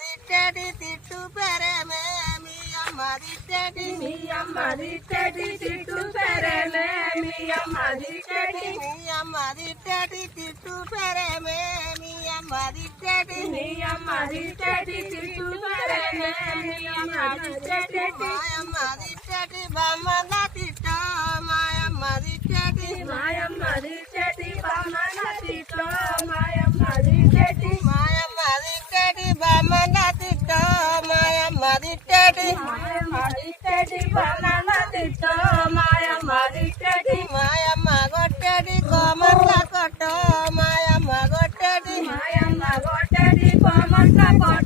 తిట్టేటి తిట్టు పెరమే మీ అమ్మ తిట్టేటి మీ అమ్మ తిట్టేటి తిట్టు పెరమే మీ అమ్మ తిట్టేటి మీ అమ్మ తిట్టేటి తిట్టు పెరమే మీ అమ్మ తిట్టేటి మీ అమ్మ తిట్టేటి తిట్టు పెరమే మీ అమ్మ తిట్టేటి మాయమ్మ తిట్టేటి బొమ్మల తిట్టో మాయమ్మ తిట్టేటి మాయమ్మ తిట్టేటి బామన తిట్టో మాయమ్మ తిట్టేటి మాయమ్మ తిట్టేటి బొమ్మల తిట్టో మాయమ్మ తిట్టేటి మాయమ్మ తిట్టేటి బామన తిట్టో మాయమ్మ తిట్టేటి మాయమ్మ కొట్టేటి కోమట్ల కొట్టో మాయమ్మ కొట్టేటి మాయమ్మ కొట్టేటి కోమట్ల కొట్టో